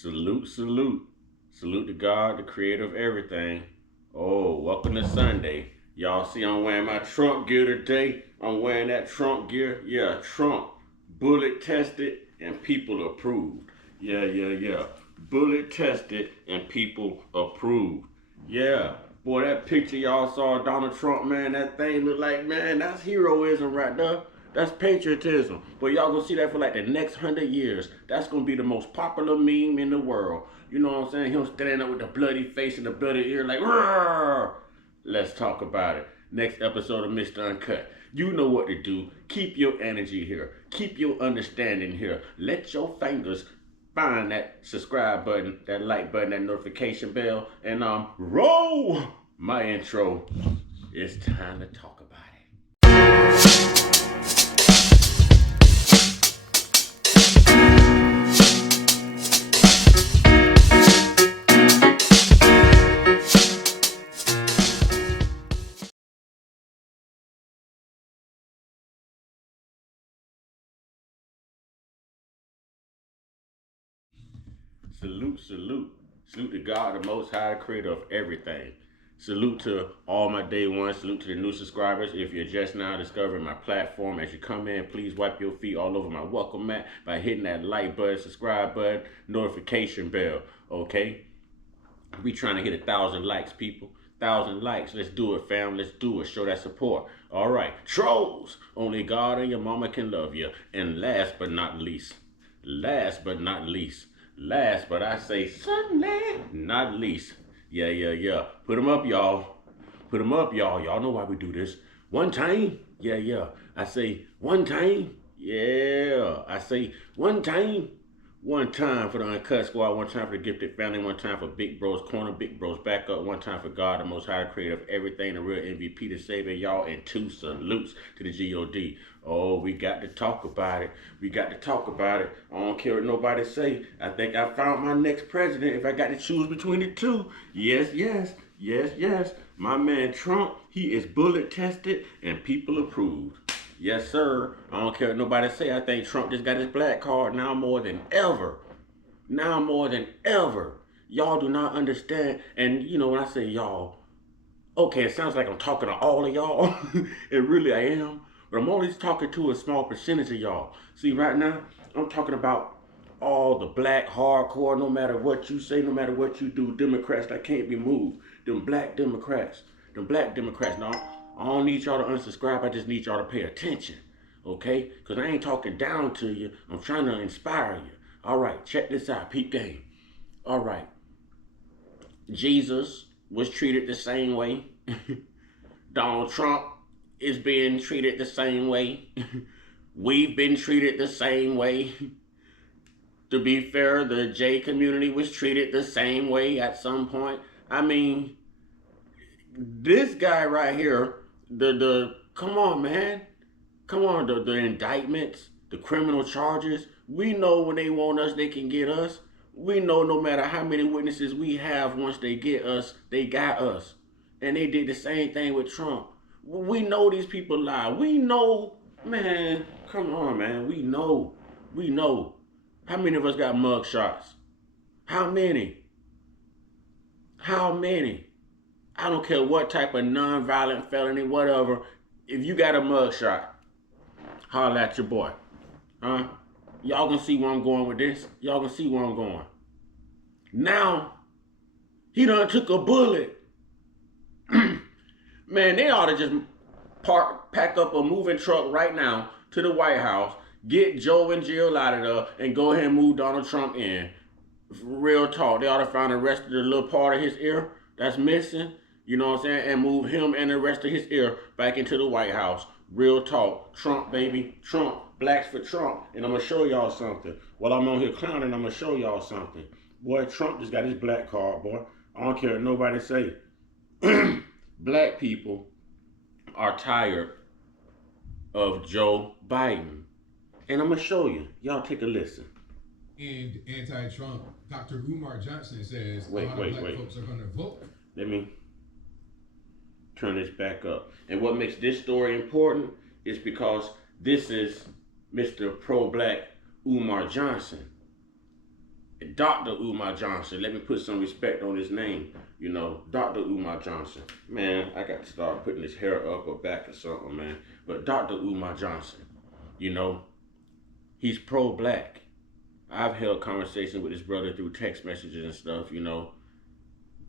Salute, salute. Salute to God, the creator of everything. Oh, welcome to Sunday. Y'all see I'm wearing my Trump gear today. I'm wearing that Trump gear. Yeah, Trump. Bullet tested and people approved. Yeah. Bullet tested and people approved. Yeah. Boy, that picture y'all saw of Donald Trump, man, that thing looked like, man, that's heroism right there. That's patriotism. But y'all gonna see that for like the next 100 years. That's gonna be the most popular meme in the world. You know what I'm saying? Him standing up with the bloody face and the bloody ear like, Rrr! Let's talk about it. Next episode of Mr. Uncut. You know what to do. Keep your energy here. Keep your understanding here. Let your fingers find that subscribe button, that like button, that notification bell, and roll my intro. It's time to talk about it. Salute, salute. Salute to God, the Most High, creator of everything. Salute to all my day ones. Salute to the new subscribers. If you're just now discovering my platform, as you come in, please wipe your feet all over my welcome mat by hitting that like button, subscribe button, notification bell. Okay? We trying to hit 1,000 likes, people. 1,000 likes. Let's do it, fam. Let's do it. Show that support. All right. Trolls. Only God and your mama can love you. And last but not least. Last but I say certainly not least. Yeah. Put them up, y'all. Put them up, y'all. Y'all know why we do this. One time. Yeah. I say one time. Yeah. I say one time. One time for the Uncut Squad, one time for the Gifted Family, one time for Big Bro's Corner, Big Bro's Backup, one time for God, the Most High Creator of everything, the real MVP, the Savior, y'all, and 2 salutes to the GOD. Oh, we got to talk about it. I don't care what nobody say. I think I found my next president if I got to choose between the two. Yes. My man Trump, he is bullet tested and people approved. Yes, sir. I don't care what nobody say. I think Trump just got his black card now more than ever. Y'all do not understand. And you know when I say y'all, okay, it sounds like I'm talking to all of y'all. And really I am. But I'm only talking to a small percentage of y'all. See, right now, I'm talking about all the black hardcore, no matter what you say, no matter what you do, Democrats that can't be moved. Them black Democrats. No, I don't need y'all to unsubscribe. I just need y'all to pay attention. Okay? Because I ain't talking down to you. I'm trying to inspire you. All right, check this out. Peep game. All right. Jesus was treated the same way. Donald Trump is being treated the same way. We've been treated the same way. To be fair, the J community was treated the same way at some point. I mean, this guy right here, the come on, man. Come on, the indictments, the criminal charges. We know when they want us, they can get us. We know no matter how many witnesses we have, once they get us, they got us. And they did the same thing with Trump. We know these people lie. We know, man, come on, man. We know. How many of us got mug shots? How many? I don't care what type of non-violent felony, whatever. If you got a mug shot, holler at your boy. Huh? Y'all gonna see where I'm going with this? Now, he done took a bullet. Man, they ought to just pack up a moving truck right now to the White House, get Joe and Jill out of there, and go ahead and move Donald Trump in. Real talk. They ought to find the rest of the little part of his ear that's missing, you know what I'm saying, and move him and the rest of his ear back into the White House. Real talk. Trump, baby. Trump. Blacks for Trump. And I'm going to show y'all something. While I'm on here clowning, I'm going to show y'all something. Boy, Trump just got his black card, boy. I don't care what nobody say. Black people are tired of Joe Biden. And I'm going to show you. Y'all take a listen. And anti-Trump, Dr. Umar Johnson says a lot of black folks are going to vote. Let me turn this back up. And what makes this story important is because this is Mr. Pro-Black Umar Johnson. Dr. Umar Johnson. Let me put some respect on his name. You know, Dr. Umar Johnson. Man, I got to start putting his hair up or back or something, man. But Dr. Umar Johnson, you know, he's pro-black. I've held conversations with his brother through text messages and stuff, you know.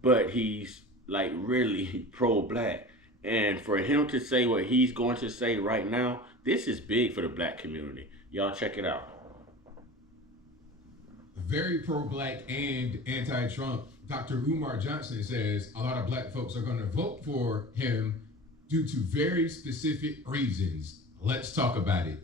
But he's like really pro-black. And for him to say what he's going to say right now, this is big for the black community. Y'all check it out. Very pro-black and anti-Trump, Dr. Umar Johnson says a lot of black folks are going to vote for him due to very specific reasons. Let's talk about it.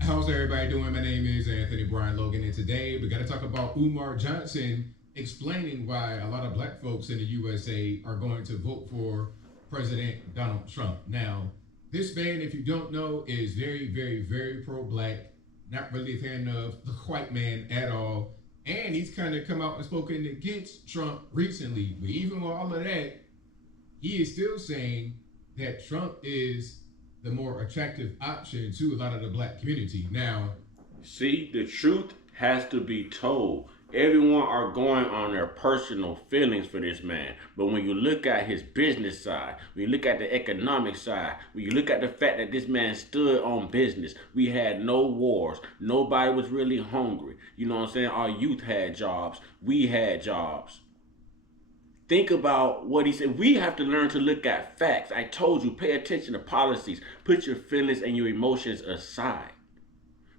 How's everybody doing? My name is Anthony Brian Logan, and today we got to talk about Umar Johnson explaining why a lot of black folks in the USA are going to vote for President Donald Trump. Now, this man, if you don't know, is very, very, very pro-black. Not really a fan of the white man at all. And he's kind of come out and spoken against Trump recently. But even with all of that, he is still saying that Trump is the more attractive option to a lot of the black community. Now, see, the truth has to be told. Everyone are going on their personal feelings for this man. But when you look at his business side, when you look at the economic side, when you look at the fact that this man stood on business, we had no wars. Nobody was really hungry. You know what I'm saying? Our youth had jobs. We had jobs. Think about what he said. We have to learn to look at facts. I told you, pay attention to policies. Put your feelings and your emotions aside.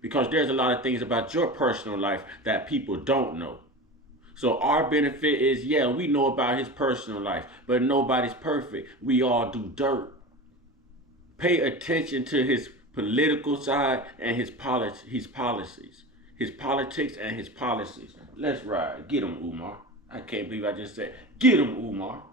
Because there's a lot of things about your personal life that people don't know. So our benefit is, yeah, we know about his personal life, but nobody's perfect. We all do dirt. Pay attention to his political side and his policies. His politics and his policies. Let's ride. Get him, Umar. I can't believe I just said, get him, Umar.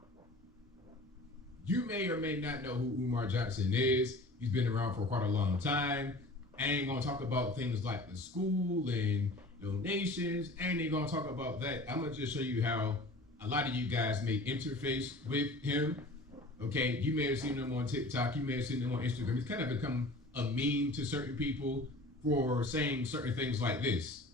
You may or may not know who Umar Johnson is. He's been around for quite a long time. I ain't gonna talk about things like the school and donations. I ain't gonna talk about that. I'm gonna just show you how a lot of you guys may interface with him. Okay, you may have seen him on TikTok. You may have seen him on Instagram. He's kind of become a meme to certain people for saying certain things like this.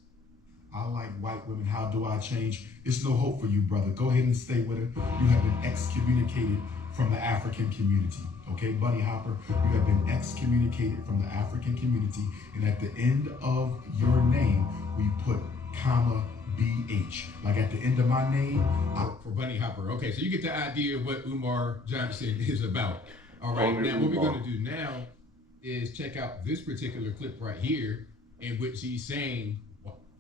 I like white women. How do I change? It's no hope for you, brother. Go ahead and stay with her. You have been excommunicated from the African community. Okay, Bunny Hopper, you have been excommunicated from the African community. And at the end of your name, we put comma BH. Like at the end of my name. For Bunny Hopper. Okay, so you get the idea of what Umar Johnson is about. All right, now what we're going to do now is check out this particular clip right here in which he's saying.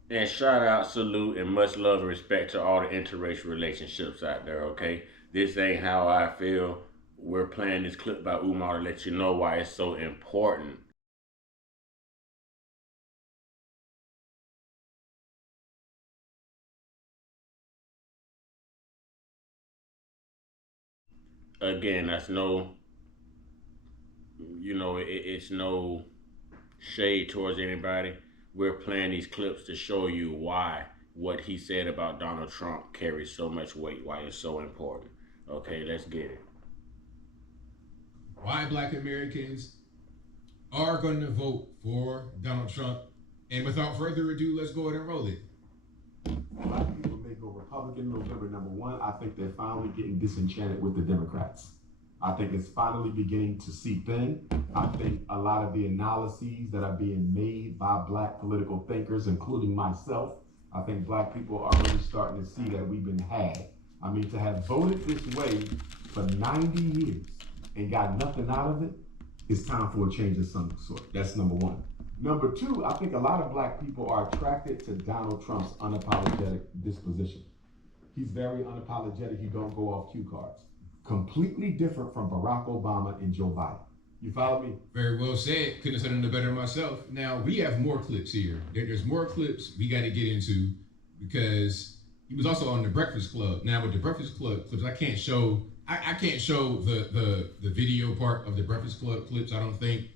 And shout out, salute, and much love and respect to all the interracial relationships out there, okay? This ain't how I feel. We're playing this clip by Umar to let you know why it's so important. Again, that's no, you know, it's no shade towards anybody. We're playing these clips to show you why what he said about Donald Trump carries so much weight, why it's so important. Okay, let's get it. Why black Americans are going to vote for Donald Trump. And without further ado, let's go ahead and roll it. Black people may go Republican November. Number one, I think they're finally getting disenchanted with the Democrats. I think it's finally beginning to seep in. I think a lot of the analyses that are being made by black political thinkers, including myself, I think black people are really starting to see that we've been had. I mean, to have voted this way for 90 years and got nothing out of it, it's time for a change of some sort. That's number one. Number two, I think a lot of black people are attracted to Donald Trump's unapologetic disposition. He's very unapologetic. He don't go off cue cards. Completely different from Barack Obama and Joe Biden. You follow me? Very well said. Couldn't have said it better myself. Now, we have more clips here. There's more clips we got to get into because he was also on the Breakfast Club. Now, with the Breakfast Club clips, I can't show the video part of the Breakfast Club clips, I don't think.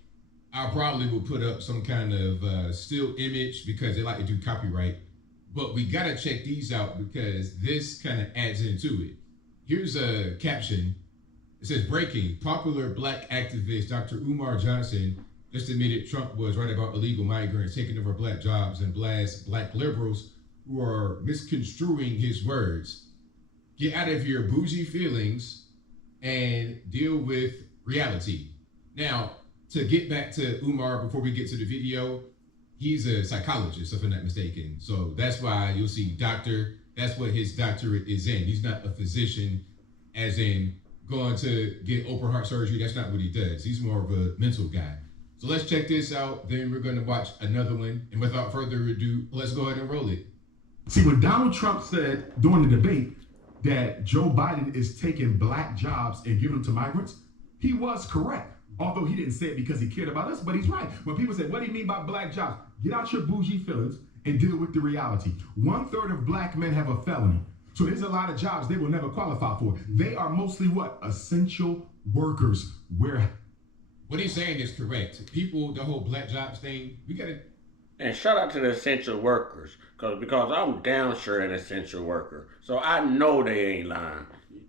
I probably will put up some kind of still image because they like to do copyright. But we got to check these out because this kind of adds into it. Here's a caption. It says, breaking, popular black activist Dr. Umar Johnson just admitted Trump was right about illegal migrants taking over black jobs and blast black liberals who are misconstruing his words. Get out of your bougie feelings and deal with reality. Now, to get back to Umar before we get to the video, he's a psychologist, if I'm not mistaken. So that's why you'll see doctor. That's what his doctorate is in. He's not a physician, as in going to get open heart surgery. That's not what he does. He's more of a mental guy. So let's check this out. Then we're going to watch another one. And without further ado, let's go ahead and roll it. See, when Donald Trump said during the debate that Joe Biden is taking black jobs and giving them to migrants, he was correct. Although he didn't say it because he cared about us, but he's right. When people say, what do you mean by black jobs? Get out your bougie feelings and deal with the reality. 1/3 of black men have a felony. So there's a lot of jobs they will never qualify for. They are mostly what? Essential workers. Where? What he's saying is correct. People, the whole black jobs thing, we got to... And shout out to the essential workers, because I'm damn sure an essential worker. So I know they ain't lying.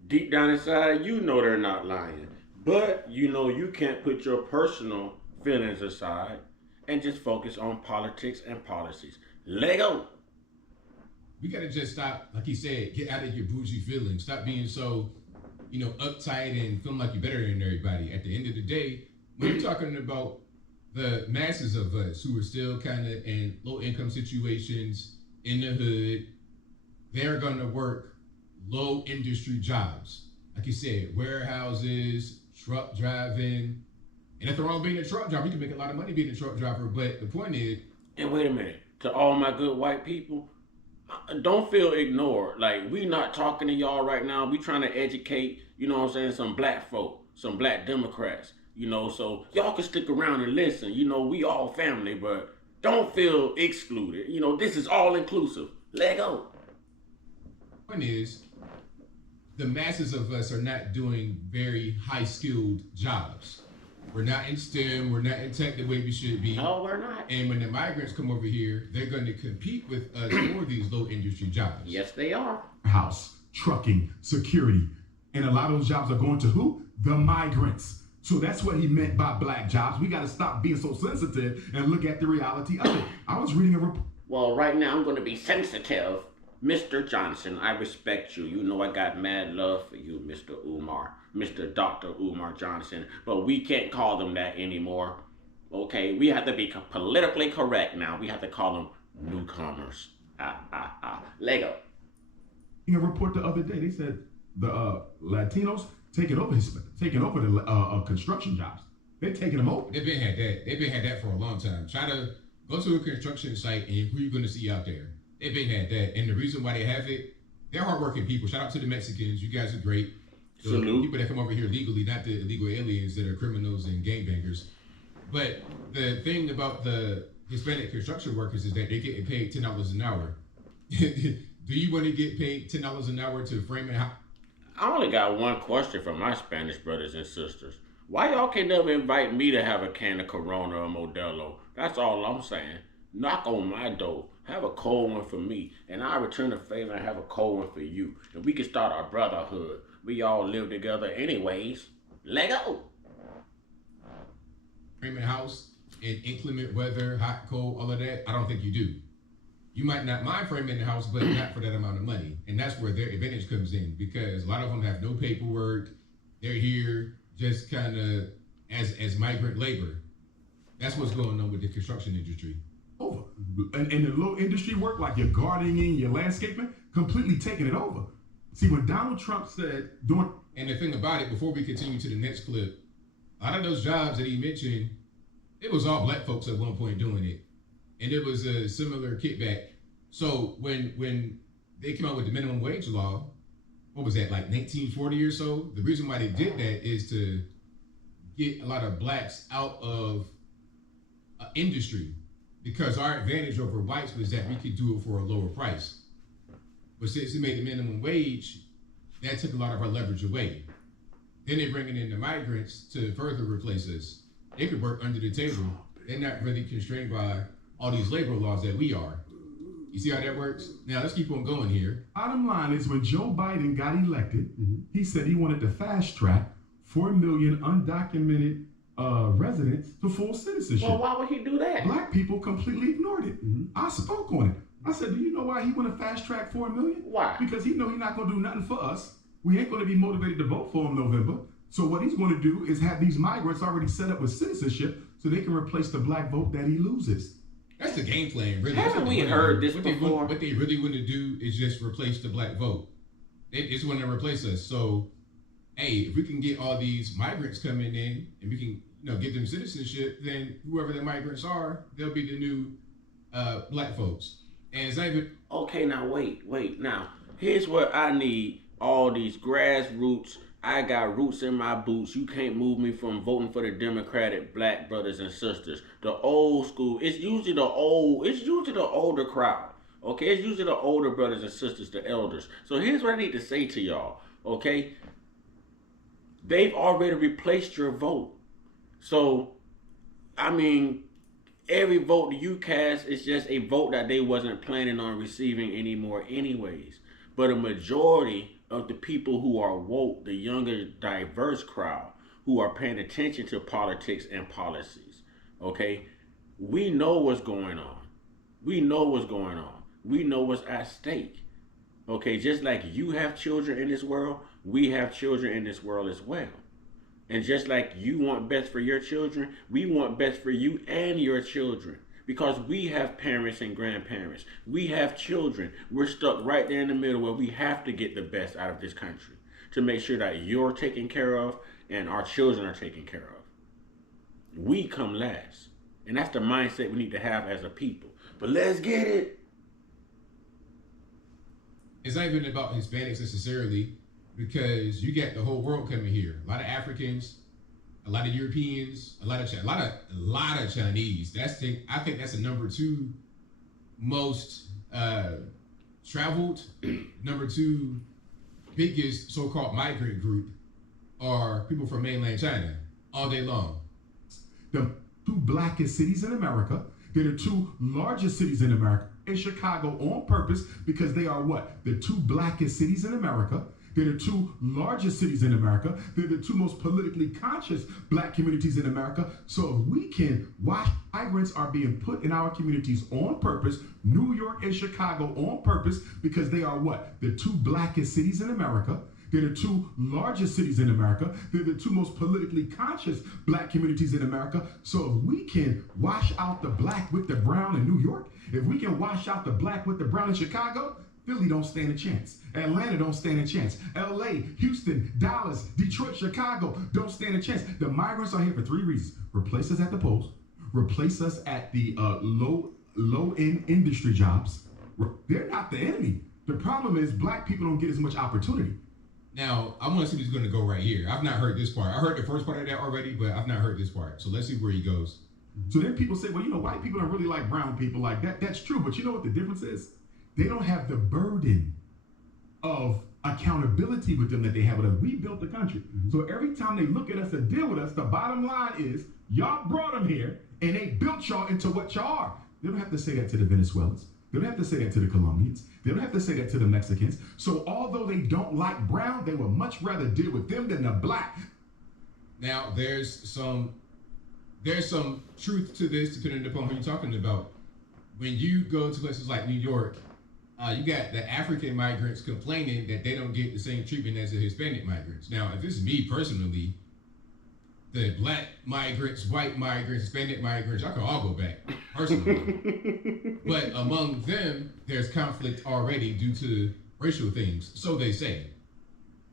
Deep down inside, you know they're not lying. But you know you can't put your personal feelings aside and just focus on politics and policies. Lego. We got to just stop, like he said, get out of your bougie feelings. Stop being so, uptight and feeling like you're better than everybody. At the end of the day, when you're talking about the masses of us who are still kind of in low income situations in the hood, they're going to work low industry jobs. Like you said, warehouses, truck driving. And nothing wrong being a truck driver. You can make a lot of money being a truck driver. But the point is... And wait a minute. To all my good white people, don't feel ignored. Like, we not talking to y'all right now. We trying to educate, some black folk, some black Democrats. So y'all can stick around and listen. We all family, but don't feel excluded. This is all inclusive. Let go. Point is, the masses of us are not doing very high-skilled jobs. We're not in STEM. We're not in tech the way we should be. No, we're not. And when the migrants come over here, they're going to compete with us for these low-industry jobs. Yes, they are. House, trucking, security. And a lot of those jobs are going to who? The migrants. So that's what he meant by black jobs. We got to stop being so sensitive and look at the reality of it. I was reading a report. Well, right now I'm going to be sensitive. Mr. Johnson, I respect you. I got mad love for you, Mr. Umar. Mr. Dr. Umar Johnson. But we can't call them that anymore. Okay, we have to be politically correct now. We have to call them newcomers. Lego. A report the other day, they said the Latinos taking over the construction jobs. They're taking them over. They've been had that. They've been had that for a long time. Try to go to a construction site and who you going to see out there. They've been had that. And the reason why they have it, they're hardworking people. Shout out to the Mexicans. You guys are great. The Salute. People that come over here legally, not the illegal aliens that are criminals and gangbangers. But the thing about the Hispanic construction workers is that they're getting paid $10 an hour. Do you want to get paid $10 an hour to frame a house? I only got one question for my Spanish brothers and sisters. Why y'all can never invite me to have a can of Corona or Modelo? That's all I'm saying. Knock on my door. Have a cold one for me. And I'll return the favor and have a cold one for you. And we can start our brotherhood. We all live together anyways. Let go. Framing a house in inclement weather, hot, cold, all of that, I don't think you do. You might not mind framing the house, but not for that amount of money. And that's where their advantage comes in, because a lot of them have no paperwork. They're here just kind of as migrant labor. That's what's going on with the construction industry. Over. And the low industry work, like your gardening, your landscaping, completely taking it over. See, when Donald Trump said during... And the thing about it, before we continue to the next clip, a lot of those jobs that he mentioned, it was all black folks at one point doing it. And it was a similar kickback. So when they came out with the minimum wage law, what was that, like 1940 or so? The reason why they did that is to get a lot of blacks out of industry, because our advantage over whites was that we could do it for a lower price. But since they made the minimum wage, that took a lot of our leverage away. Then they're bringing in the migrants to further replace us. They could work under the table. They're not really constrained by all these labor laws that we are. You see how that works? Now let's keep on going here. Bottom line is, when Joe Biden got elected, he said he wanted to fast track 4 million undocumented residents to full citizenship. Well, why would he do that? Black people completely ignored it. I spoke on it. I said, do you know why he want to fast track 4 million? Why? Because he know he's not going to do nothing for us. We ain't going to be motivated to vote for him in November. So what he's going to do is have these migrants already set up with citizenship so they can replace the black vote that he loses. That's the game plan, really. Haven't we heard this before? What they really want to do is just replace the black vote. They just want to replace us. So, hey, if we can get all these migrants coming in and we can, get them citizenship, then whoever the migrants are, they'll be the new black folks. And it's not even... Okay, now wait. Now, here's what I need. All these grassroots. I got roots in my boots. You can't move me from voting for the Democratic black brothers and sisters. The old school. It's usually the older crowd. Okay, it's usually the older brothers and sisters, the elders. So here's what I need to say to y'all. Okay, they've already replaced your vote. So, I mean, every vote that you cast is just a vote that they wasn't planning on receiving anymore anyways. But a majority of the people who are woke, the younger, diverse crowd, who are paying attention to politics and policies, okay, we know what's going on. We know what's going on. We know what's at stake. Okay, just like you have children in this world, we have children in this world as well. And just like you want best for your children, we want best for you and your children. Because we have parents and grandparents. We have children. We're stuck right there in the middle where we have to get the best out of this country to make sure that you're taken care of and our children are taken care of. We come last. And that's the mindset we need to have as a people. But let's get it. It's not even about Hispanics necessarily, because you got the whole world coming here. A lot of Africans, a lot of Europeans, a lot of Chinese. I think that's the number 2 most traveled, number 2 biggest so-called migrant group are people from mainland China all day long. The 2 blackest cities in America. They're the 2 largest cities in America. In Chicago on purpose because they are what? The 2 blackest cities in America. They're the 2 largest cities in America. They're the 2 most politically conscious black communities in America. So if we can watch migrants are being put in our communities on purpose, New York and Chicago on purpose, because they are what? The 2 blackest cities in America. They're the 2 largest cities in America. They're the 2 most politically conscious black communities in America. So if we can wash out the black with the brown in New York, if we can wash out the black with the brown in Chicago, Philly don't stand a chance. Atlanta don't stand a chance. LA, Houston, Dallas, Detroit, Chicago don't stand a chance. The migrants are here for 3 reasons. Replace us at the polls, replace us at the low-end industry jobs. They're not the enemy. The problem is black people don't get as much opportunity. Now, I want to see who's going to go right here. I've not heard this part. I heard the first part of that already, but I've not heard this part. So let's see where he goes. So then people say, well, white people don't really like brown people like that. That's true, but you know what the difference is? They don't have the burden of accountability with them that they have with us. We built the country. So every time they look at us and deal with us, the bottom line is, y'all brought them here, and they built y'all into what y'all are. They don't have to say that to the Venezuelans. They don't have to say that to the Colombians. They don't have to say that to the Mexicans. So although they don't like brown, they would much rather deal with them than the black. Now, there's some truth to this, depending upon who you're talking about. When you go to places like New York, you got the African migrants complaining that they don't get the same treatment as the Hispanic migrants. Now, if it's me personally, the black migrants, white migrants, Hispanic migrants, I can all go back, personally. But among them, there's conflict already due to racial things. So they say.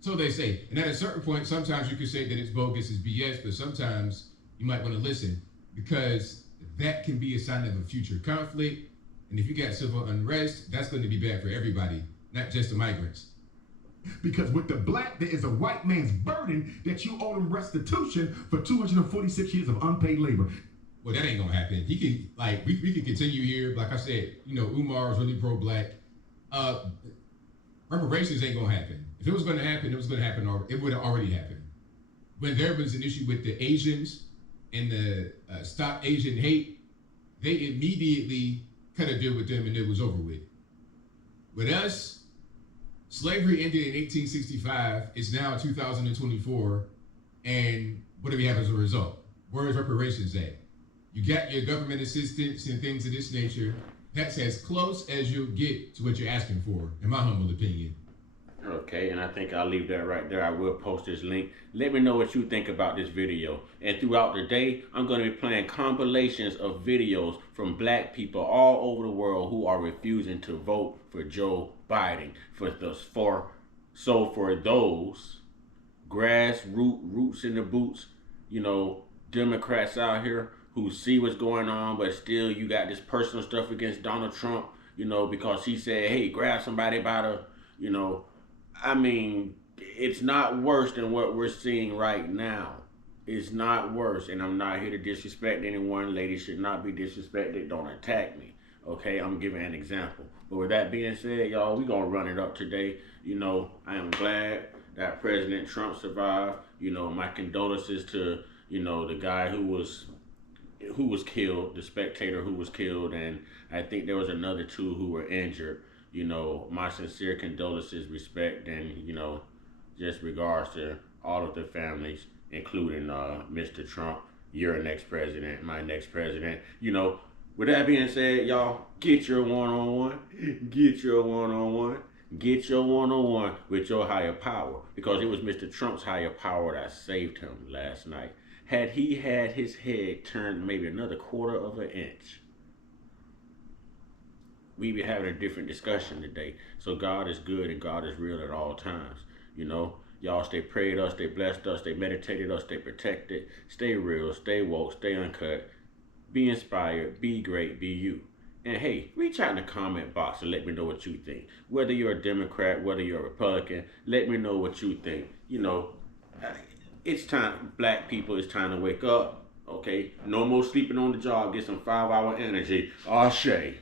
And at a certain point, sometimes you could say that it's bogus, it's BS, but sometimes you might want to listen, because that can be a sign of a future conflict. And if you got civil unrest, that's going to be bad for everybody, not just the migrants. Because with the black, there is a white man's burden that you owe them restitution for 246 years of unpaid labor. Well, that ain't gonna happen. He can, we can continue here. Like I said, Umar is really pro-black. Reparations ain't gonna happen. If it was gonna happen, it was gonna happen. It would have already happened. When there was an issue with the Asians and the Stop Asian Hate, they immediately cut a deal with them and it was over with. With us, slavery ended in 1865. It's now 2024, and what do we have as a result? Where's reparations at? You got your government assistance and things of this nature. That's as close as you'll get to what you're asking for, in my humble opinion. Okay, and I think I'll leave that right there. I will post this link. Let me know what you think about this video. And throughout the day, I'm going to be playing compilations of videos from black people all over the world who are refusing to vote for Joe Biden. For those roots in the boots, you know, Democrats out here who see what's going on, but still you got this personal stuff against Donald Trump, you know, because he said, hey, grab somebody by the, you know, I mean, it's not worse than what we're seeing right now. It's not worse, and I'm not here to disrespect anyone. Ladies should not be disrespected. Don't attack me, okay? I'm giving an example. But with that being said, y'all, we're going to run it up today. You know, I am glad that President Trump survived. You know, my condolences to, you know, the guy who was killed, the spectator who was killed, and I think there was another two who were injured. You know, my sincere condolences, respect, and, you know, just regards to all of the families, including Mr. Trump, your next president, my next president. You know, with that being said, y'all, get your one-on-one. Get your one-on-one. Get your one-on-one with your higher power. Because it was Mr. Trump's higher power that saved him last night. Had he had his head turned maybe another quarter of an inch, we be having a different discussion today. So God is good and God is real at all times. You know, y'all stay prayed us, stay blessed us, stay meditated us, stay protected, stay real, stay woke, stay uncut, be inspired, be great, be you. And hey, reach out in the comment box and let me know what you think. Whether you're a Democrat, whether you're a Republican, let me know what you think. You know, it's time, black people, it's time to wake up. Okay, no more sleeping on the job, get some 5-hour energy. Ashe.